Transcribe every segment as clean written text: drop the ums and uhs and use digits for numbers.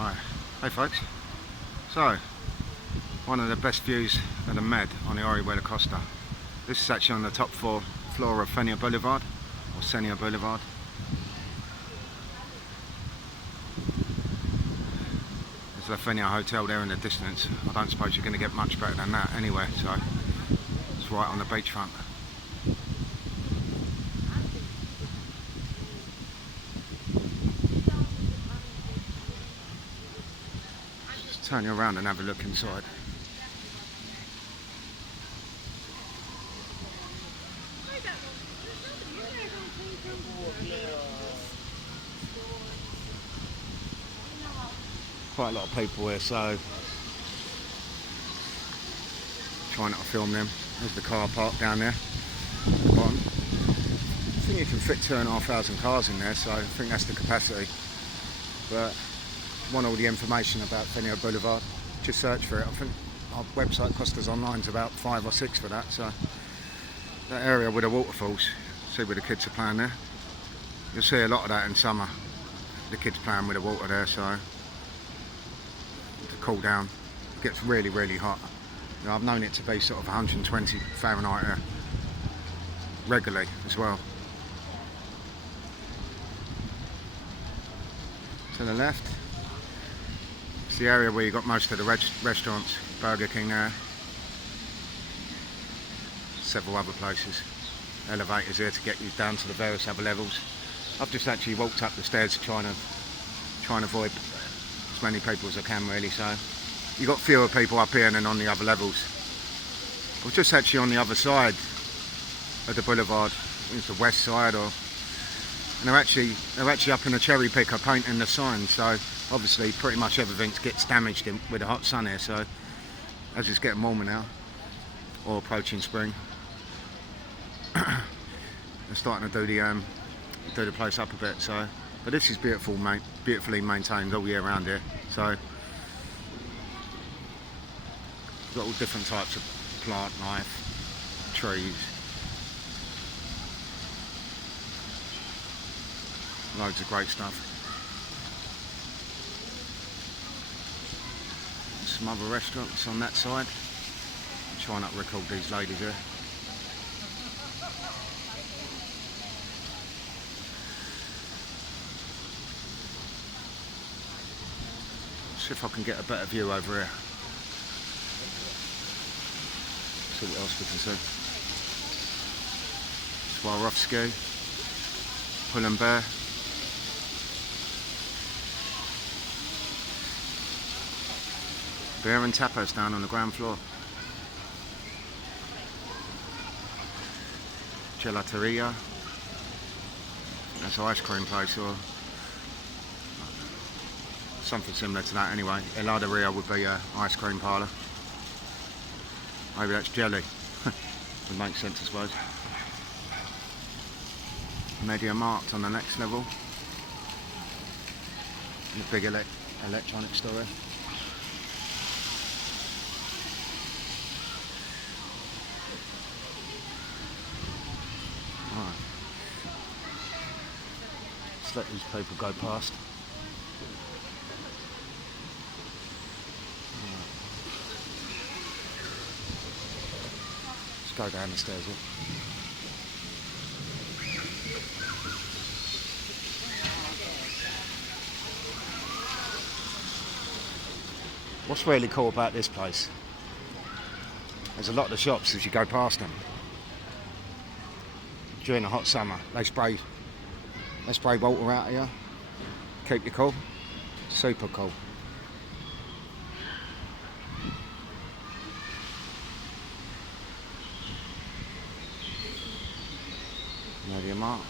Right, hey folks. So, one of the best views of the Med on the Orihuela Costa. This is actually on the top floor of Zenia Boulevard, or Zenia Boulevard. There's the Zenia Hotel there in the distance. I don't suppose you're going to get much better than that anywhere, so it's right on the beachfront. Just turn you around and have a look inside. Quite a lot of people here, so trying not to film them. There's the car park down there at the bottom. I think you can fit 2,500 cars in there, so I think that's the capacity. But want all the information about Zenia Boulevard, just search for it. I think our website cost us online about 5 or 6 for that. So that area with the waterfalls, see where the kids are playing there. You'll see a lot of that in summer. The kids playing with the water there, so to cool down. It gets really, really hot. You know, I've known it to be sort of 120 Fahrenheit here, regularly as well. To the left, it's the area where you've got most of the restaurants. Burger King there, several other places. Elevators here to get you down to the various other levels. I've just actually walked up the stairs trying to avoid as many people as I can, really, so you've got fewer people up here than on the other levels. I was just actually on the other side of the boulevard. It's the west side, and they're actually up in a cherry picker painting the sign, so obviously pretty much everything gets damaged with the hot sun here. So as it's getting warmer now, or approaching spring, they're starting to do the place up a bit. So, but this is beautiful, mate, beautifully maintained all year round here. So you've got all different types of plant life, trees, loads of great stuff. Some other restaurants on that side. Try not to record these ladies here. See if I can get a better view over here. See what else we can see. Swarovski, Pull&Bear. Beer and tapas down on the ground floor. Gelateria. That's an ice cream place, or something similar to that anyway. Heladeria would be an ice cream parlour. Maybe that's jelly. Would make sense, I suppose. Media Markt on the next level. And a big electronic store there. Right. Just let these people go past. Let's go down the stairs here. What's really cool about this place, there's a lot of shops as you go past them. During the hot summer, they spray water out here, keep you cool. Super cool. Media Markt.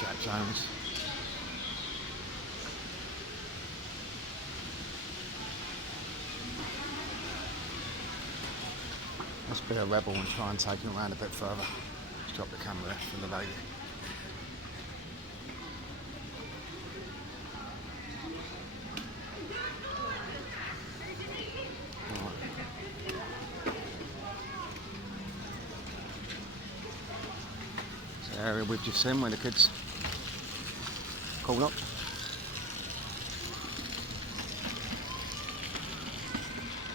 Jack Jones. Let's be a rebel and try and take him around a bit further. Let's drop the camera for the lady. It's the area we've just seen where the kids call up.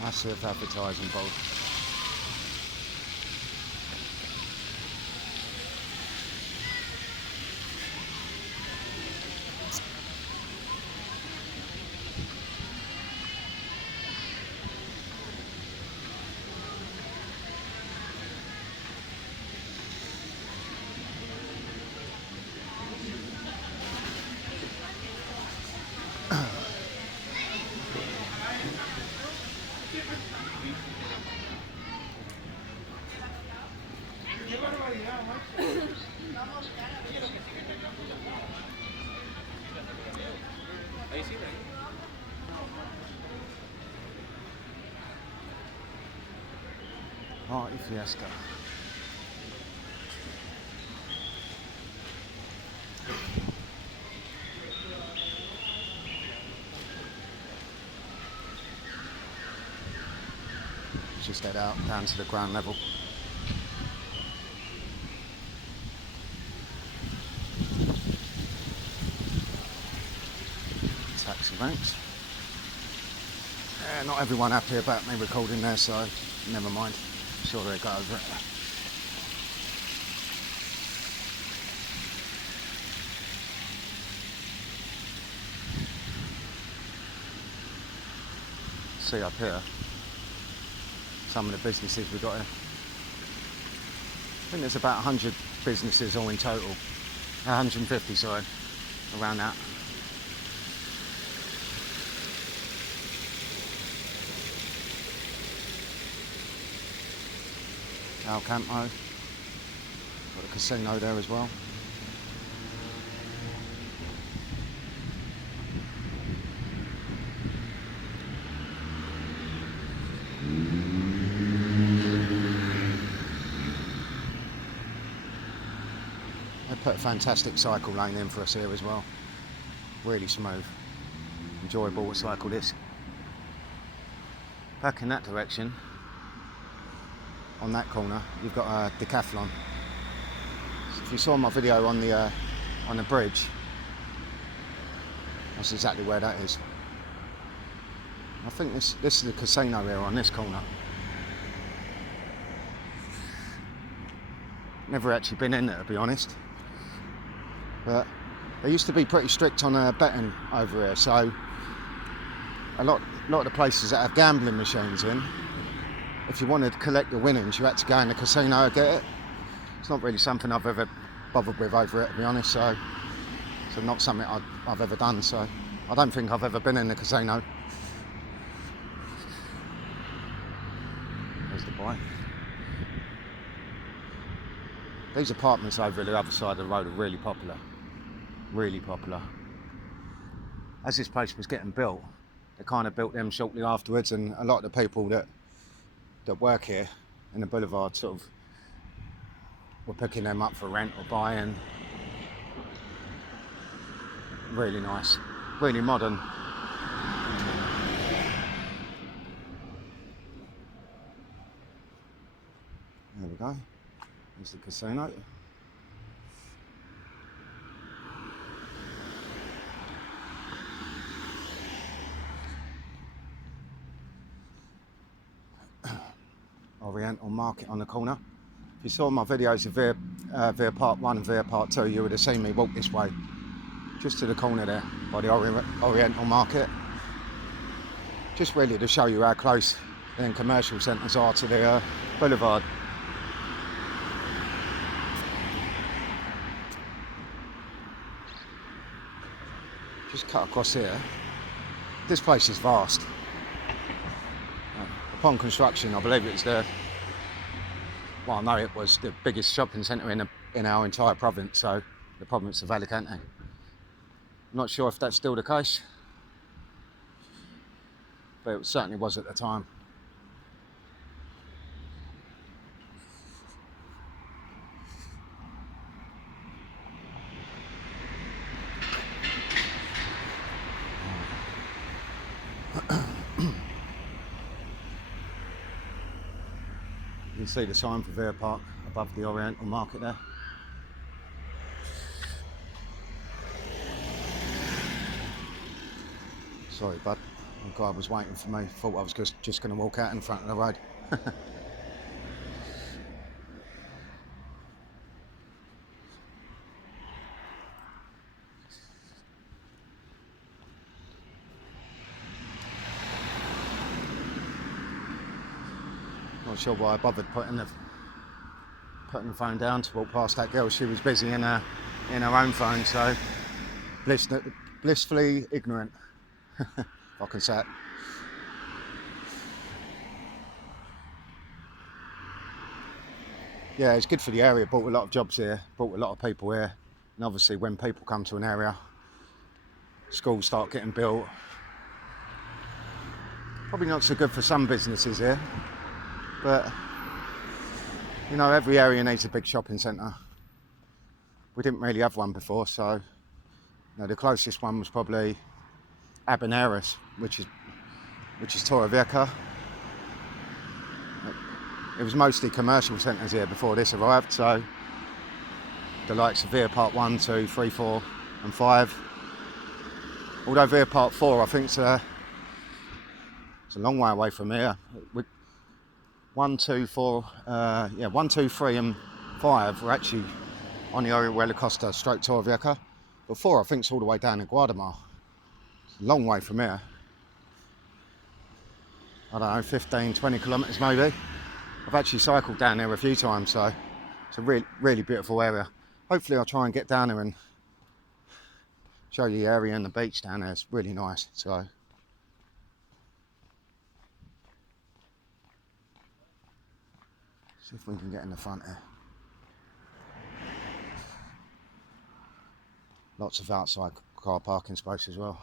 Massive advertising board. Party Fiesta. Just head out down to the ground level. Taxi ranks. Not everyone happy about me recording there, so never mind. I'm sure they'll go over it. See up here some of the businesses we've got here. I think there's about 100 businesses all in total. 150, sorry, around that. Al Campo, got a casino there as well. They put a fantastic cycle lane in for us here as well. Really smooth, enjoyable to cycle this. Back in that direction, on that corner, you've got a decathlon. So if you saw my video on the bridge, that's exactly where that is. I think this is the casino here on this corner. Never actually been in there, to be honest. But they used to be pretty strict on betting over here, so a lot of the places that have gambling machines in, if you wanted to collect your winnings, you had to go in the casino and get it. It's not really something I've ever bothered with over it, to be honest, so not something I've ever done, so I don't think I've ever been in the casino. There's the boy. These apartments over the other side of the road are really popular. Really popular. As this place was getting built, they kind of built them shortly afterwards, and a lot of the people that work here in the boulevard sort of were picking them up for rent or buying. Really nice, really modern. There we go. There's the casino. Oriental Market on the corner. If you saw my videos of Veer Part 1 and Veer Part 2, you would have seen me walk this way, just to the corner there, by the Oriental Market. Just really to show you how close the commercial centres are to the boulevard. Just cut across here. This place is vast. Upon construction, I believe it was the biggest shopping centre in our entire province, so the province of Alicante. I'm not sure if that's still the case, but it certainly was at the time. You can see the sign for Vera Park above the Oriental Market there. Sorry, bud. The guy was waiting for me. Thought I was just going to walk out in front of the road. Not sure why I bothered putting the phone down to walk past that girl. She was busy in her own phone, so blissfully ignorant. If I can say it. Yeah, it's good for the area. Brought a lot of jobs here, brought a lot of people here, and obviously when people come to an area, schools start getting built. Probably not so good for some businesses here, but you know, every area needs a big shopping centre. We didn't really have one before, so you know, the closest one was probably Abaneris, which is Torrevieja. It was mostly commercial centres here before this arrived, so the likes of Vera Park 1, 2, 3, 4 and 5. Although Vera Park 4, I think it's a long way away from here. 1, 2, 4, 1, 2, 3 and 5 were actually on the Orihuela Costa stroke Torrevieja. But 4, I think, is all the way down in Guadamar. It's a long way from here. I don't know, 15, 20 kilometres maybe. I've actually cycled down there a few times, so it's a really beautiful area. Hopefully I'll try and get down there and show you the area and the beach down there. It's really nice. So see if we can get in the front here. Lots of outside car parking space as well.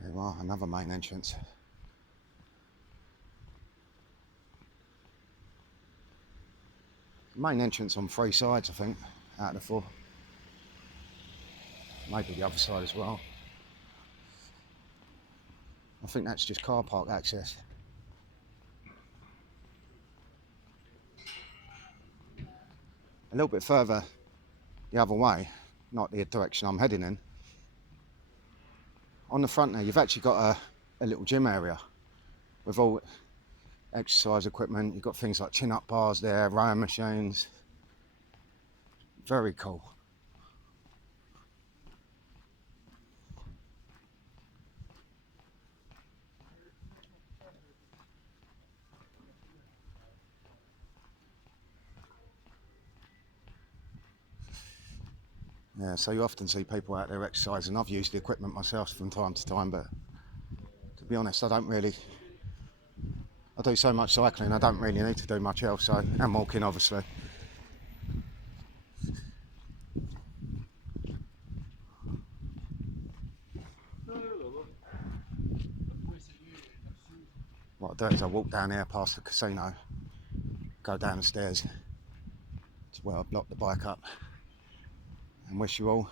There we are, another main entrance. Main entrance on 3 sides, I think, out of the 4. Maybe the other side as well. I think that's just car park access. A little bit further the other way, not the direction I'm heading in. On the front there, you've actually got a little gym area with all exercise equipment. You've got things like chin-up bars there, rowing machines. Very cool. Yeah, so you often see people out there exercising. I've used the equipment myself from time to time, but to be honest, I do so much cycling, I don't really need to do much else, so, and walking obviously. What I do is I walk down here past the casino, go down the stairs to where I've locked the bike up, and wish you all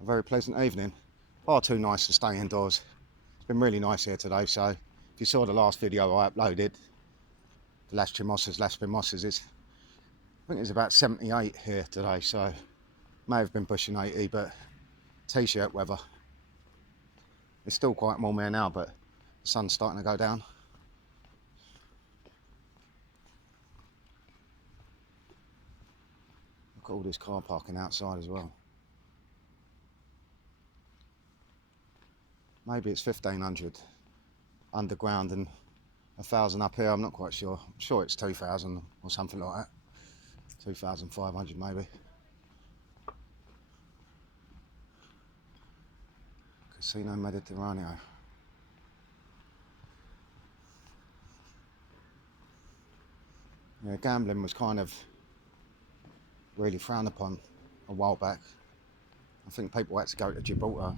a very pleasant evening. Far too nice to stay indoors. It's been really nice here today, so if you saw the last video I uploaded, the Las Chimosas, I think it's about 78 here today, so may have been pushing 80, but t-shirt weather. It's still quite warm here now, but the sun's starting to go down. Look at all this car parking outside as well. Maybe it's 1,500 underground and 1,000 up here, I'm not quite sure. I'm sure it's 2,000 or something like that. 2,500 maybe. Casino Mediterraneo. Yeah, gambling was kind of really frowned upon a while back. I think people had to go to Gibraltar,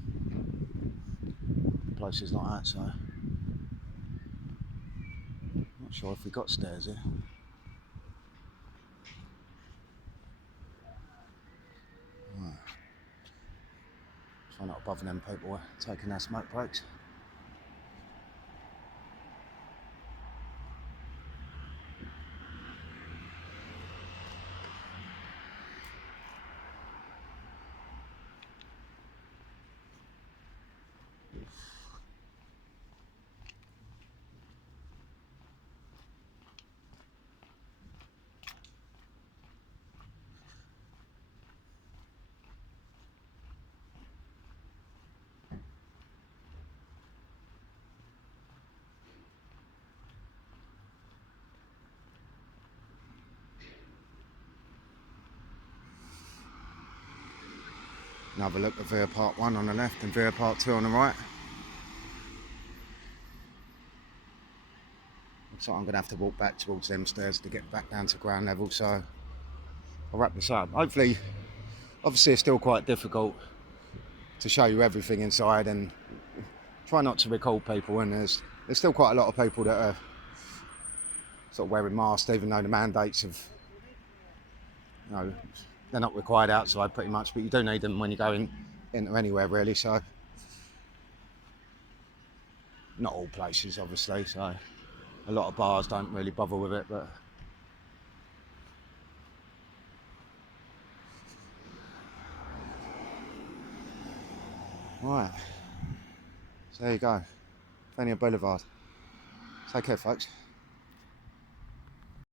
places like that, so not Not sure if we got stairs here. Right. Try not to bother them people taking their smoke breaks. Another look at Vera Park 1 on the left and Vera Park 2 on the right. Looks like I'm going to have to walk back towards them stairs to get back down to ground level, so I'll wrap this up. Hopefully, obviously it's still quite difficult to show you everything inside and try not to record people, and there's still quite a lot of people that are sort of wearing masks even though the mandates have, you know, they're not required outside pretty much, but you do need them when you go into anywhere really, so not all places obviously, so a lot of bars don't really bother with it, but right, so there you go, Zenia Boulevard. Take care folks.